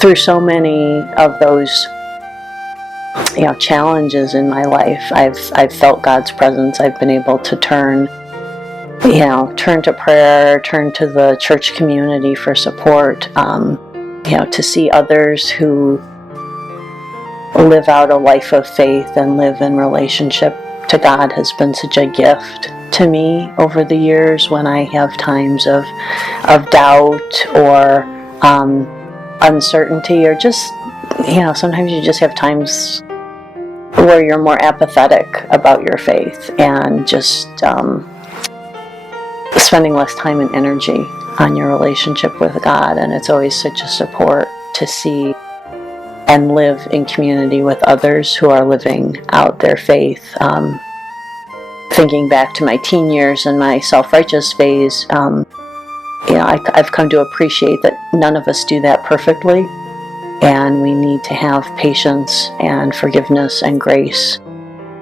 through so many of those challenges in my life, I've felt God's presence. I've been able to turn to prayer, turn to the church community for support, to see others who live out a life of faith and live in relationship to God has been such a gift to me over the years when I have times of doubt or uncertainty, or just, sometimes you just have times where you're more apathetic about your faith and just spending less time and energy on your relationship with God. And it's always such a support to see and live in community with others who are living out their faith. Thinking back to my teen years and my self-righteous phase, I've come to appreciate that none of us do that perfectly, and we need to have patience and forgiveness and grace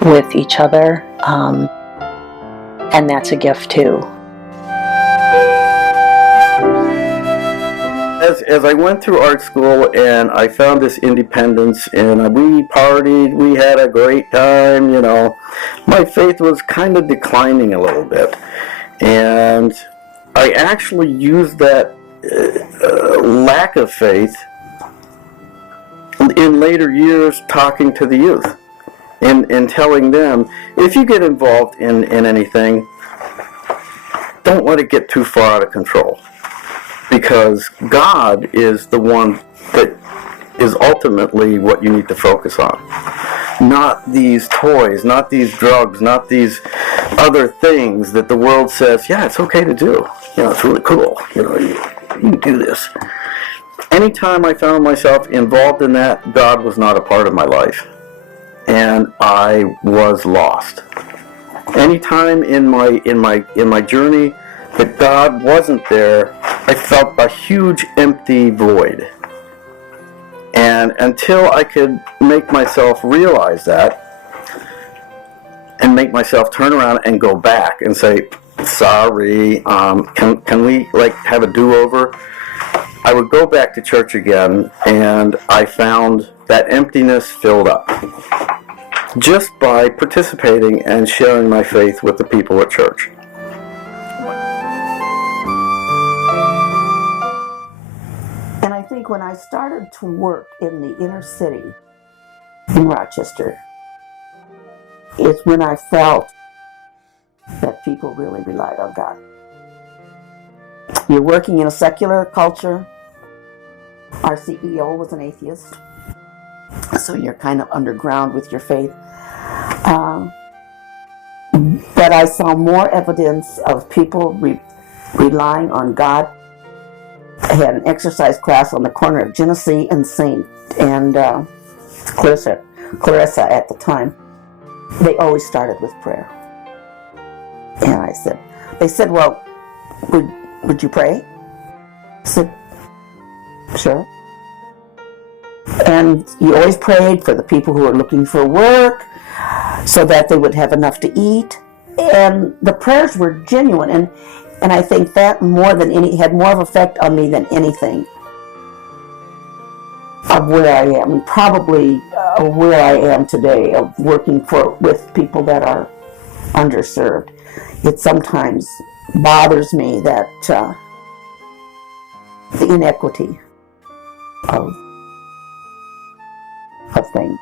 with each other, and that's a gift too. As I went through art school and I found this independence, and we partied, we had a great time, my faith was kind of declining a little bit. And I actually used that lack of faith in later years talking to the youth and telling them, if you get involved in anything, don't let it get too far out of control. Because God is the one that is ultimately what you need to focus on. Not these toys, not these drugs, not these other things that the world says, yeah, it's okay to do. It's really cool. You can do this. Anytime I found myself involved in that, God was not a part of my life. And I was lost. Anytime in my journey that God wasn't there, I felt a huge empty void. And until I could make myself realize that, and make myself turn around and go back and say, sorry, can we have a do-over? I would go back to church again, and I found that emptiness filled up just by participating and sharing my faith with the people at church. And I think when I started to work in the inner city in Rochester, is when I felt that people really relied on God. You're working in a secular culture. Our CEO was an atheist, so you're kind of underground with your faith. But I saw more evidence of people relying on God. I had an exercise class on the corner of Genesee and Clarissa at the time. They always started with prayer. And they said, well, would you pray? I said, sure. And you always prayed for the people who were looking for work so that they would have enough to eat. And the prayers were genuine. And I think that had more of effect on me than anything of where I am, and probably where I am today, of working with people that are underserved. It sometimes bothers me that the inequity of things.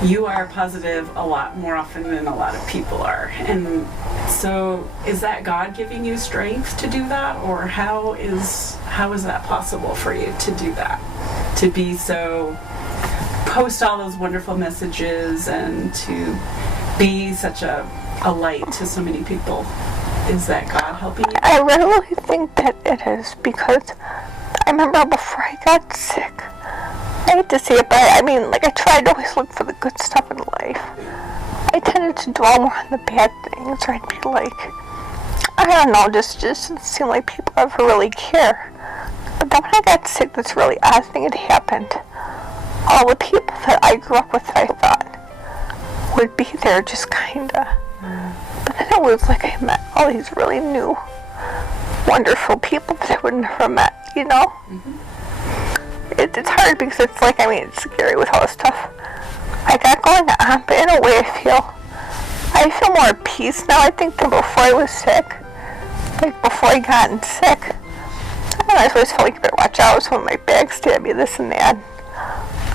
You are positive a lot more often than a lot of people are. And so is that God giving you strength to do that? Or how is that possible for you to do that? To be so, post all those wonderful messages and to be such a light to so many people. Is that God helping you? I really think that it is, because I remember before I got sick, I hate to say it, but I tried to always look for the good stuff in life. I tended to dwell more on the bad things, or I'd be like, I don't know, just didn't seem like people ever really care. But then when I got sick, this really odd thing had happened. All the people that I grew up with, I thought, would be there just kinda. But then it was like I met all these really new wonderful people that I would never met, you know? It's hard because it's like, I mean, it's scary with all the stuff I got going on, but in a way I feel more at peace now, I think, than before I was sick. Like, before I got sick, I don't know, I always felt like you better watch out, so when my back stabbed me, this and that.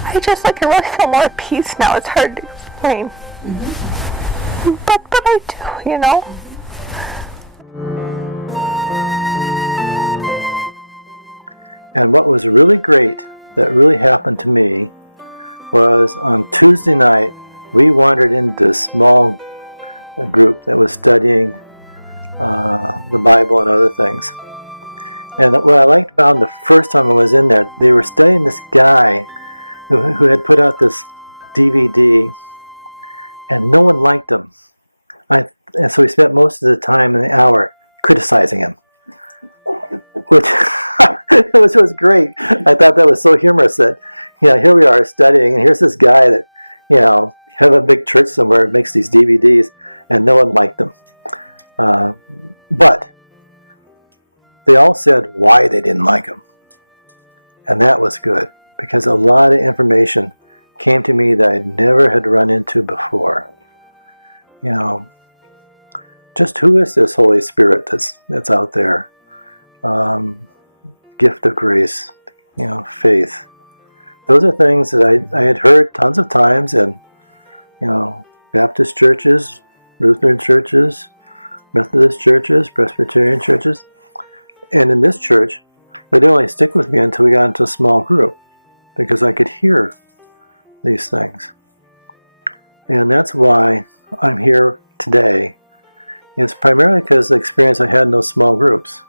I really feel more at peace now. It's hard to explain. But I do, you know? And what was really great that really happened to me was on Tuesday night, we wandered into this small group that was studying the Bible and other things. And what I liked about them the first time I was in there, they were studying this guy who had put out this DVD, and no one liked him. And so we spent most of the time in the hour criticizing him, which was great. I thought that was so humorous that, here we are studying, and here's this guy that, have a big church somewhere, makes these DVDs, and no one liked them. But they all said why they didn't like him. And that was good, because a lot of information came to me that I never had run into before. Just who is this Holy Spirit that's out there? Gift of grace, faith. Those are things that I had heard tons of times in, Baptist churches, Lutheran churches, Methodist churches, Presbyterian churches. And in this church, they didn't really stick with me until we got into a small group, because I could hear these things. And that's why I'm here today. It's primarily because of the experience I had in those small groups.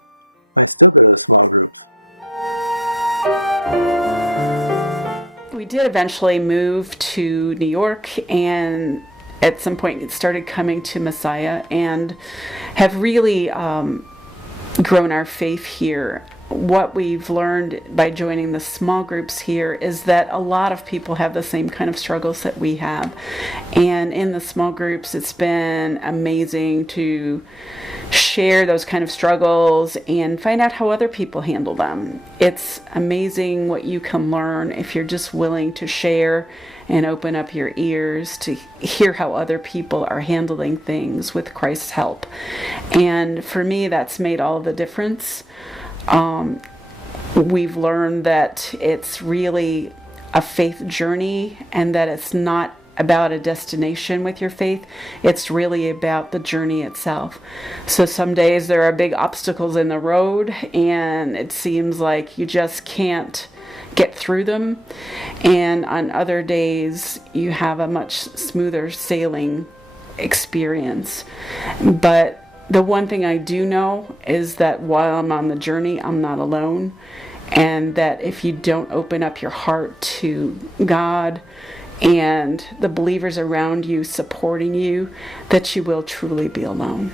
I still go to the small groups. We did eventually move to New York, and at some point it started coming to Messiah, and have really grown our faith here. What we've learned by joining the small groups here is that a lot of people have the same kind of struggles that we have. And in the small groups, it's been amazing to share those kind of struggles and find out how other people handle them. It's amazing what you can learn if you're just willing to share and open up your ears to hear how other people are handling things with Christ's help. And for me, that's made all the difference. We've learned that it's really a faith journey, and that it's not about a destination with your faith. It's really about the journey itself. So some days there are big obstacles in the road, and it seems like you just can't get through them. And on other days, you have a much smoother sailing experience. But the one thing I do know is that while I'm on the journey, I'm not alone. And that if you don't open up your heart to God and the believers around you supporting you, that you will truly be alone.